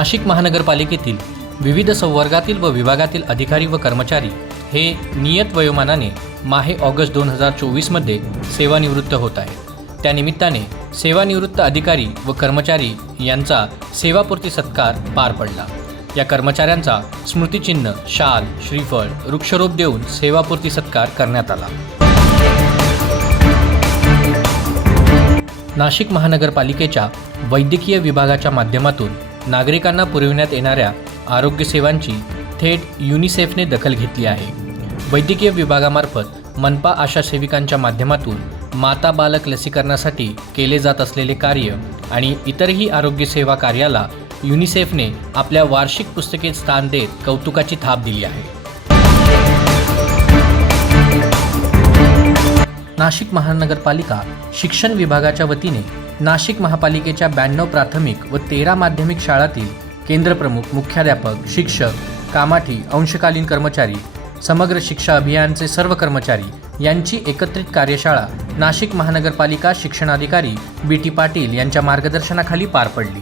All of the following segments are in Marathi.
नाशिक महानगरपालिकेतील विविध संवर्गातील व विभागातील अधिकारी व कर्मचारी हे नियत वयोमानाने माहे ऑगस्ट 2024 सेवानिवृत्त होत आहेत। त्यानिमित्ताने सेवानिवृत्त अधिकारी व कर्मचारी यांचा सेवापूर्ती सत्कार पार पडला। या कर्मचाऱ्यांचा स्मृतिचिन्ह, शाल, श्रीफळ, वृक्षरोप देऊन सेवापूर्ती सत्कार करण्यात आला। नाशिक महानगरपालिकेच्या वैद्यकीय विभागाच्या माध्यमातून नागरिकांना पुरविण्यात येणाऱ्या आरोग्य सेवांची थेट युनिसेफने दखल घेतली आहे। वैद्यकीय विभागामार्फत मनपा आशा सेविकांच्या माध्यमातून माता बालक लसीकरणासाठी केले जात असलेले कार्य आणि इतरही आरोग्य सेवा कार्याला युनिसेफने आपल्या वार्षिक पुस्तिकेत स्थान देत कौतुकाची थाप दिली आहे। नाशिक महानगरपालिका शिक्षण विभागाच्या वतीने नाशिक महापालिकेच्या 92 प्राथमिक व 13 माध्यमिक शाळांतील केंद्रप्रमुख, मुख्याध्यापक, शिक्षक, कामाठी, अंशकालीन कर्मचारी, समग्र शिक्षा अभियानचे सर्व कर्मचारी यांची एकत्रित कार्यशाळा नाशिक महानगरपालिका शिक्षणाधिकारी BT पाटील यांच्या मार्गदर्शनाखाली पार पडली।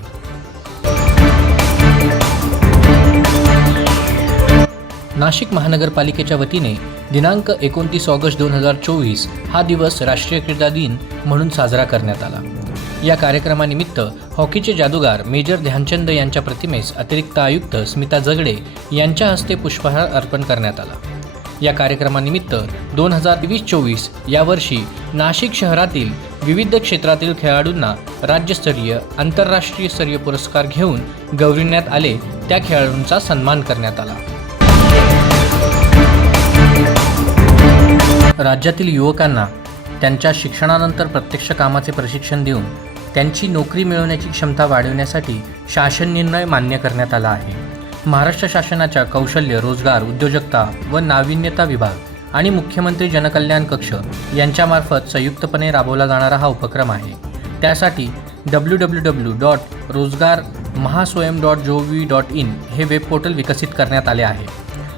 नाशिक महानगरपालिकेच्या वतीने दिनांक 29 ऑगस्ट 2024 हा दिवस राष्ट्रीय क्रीडा दिन म्हणून साजरा करण्यात आला। या कार्यक्रमानिमित्त हॉकीचे जादूगार मेजर ध्यानचंद यांच्या प्रतिमेस अतिरिक्त आयुक्त स्मिता जगडे यांच्या हस्ते पुष्पहार अर्पण करण्यात आला। या कार्यक्रमानिमित्त 2023-24 यावर्षी नाशिक शहरातील विविध क्षेत्रातील खेळाडूंना राज्यस्तरीय, आंतरराष्ट्रीय स्तरीय पुरस्कार घेऊन गौरविण्यात आले। त्या खेळाडूंचा सन्मान करण्यात आला। राज्यातील युवकांना त्यांच्या शिक्षणानंतर प्रत्यक्ष कामाचे प्रशिक्षण देऊन त्यांची नोकरी मिळवण्याची क्षमता वाढविण्यासाठी शासन निर्णय मान्य करण्यात आला आहे। महाराष्ट्र शासनाच्या कौशल्य, रोजगार, उद्योजकता व नाविन्यता विभाग आणि मुख्यमंत्री जनकल्याण कक्ष यांच्यामार्फत संयुक्तपणे राबवला जाणारा हा उपक्रम आहे। त्यासाठी www.rozgarmahaswayam.gov.in हे वेब पोर्टल विकसित करण्यात आले आहे।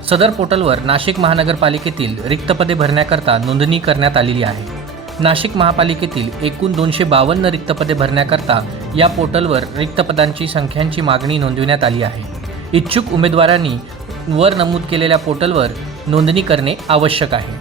सदर पोर्टलवर नाशिक महानगरपालिकेतील रिक्त पदे भरण्याकरता नोंदणी करण्यात आलेली आहे। नाशिक महापालिकेतील एकूण 252 रिक्त पदे भरण्याकरता या पोर्टलवर रिक्त पदांची संख्यांची मागणी नोंदविण्यात आली आहे। इच्छुक उमेदवारांनी वर नमूद केलेल्या पोर्टलवर नोंदणी करणे आवश्यक आहे।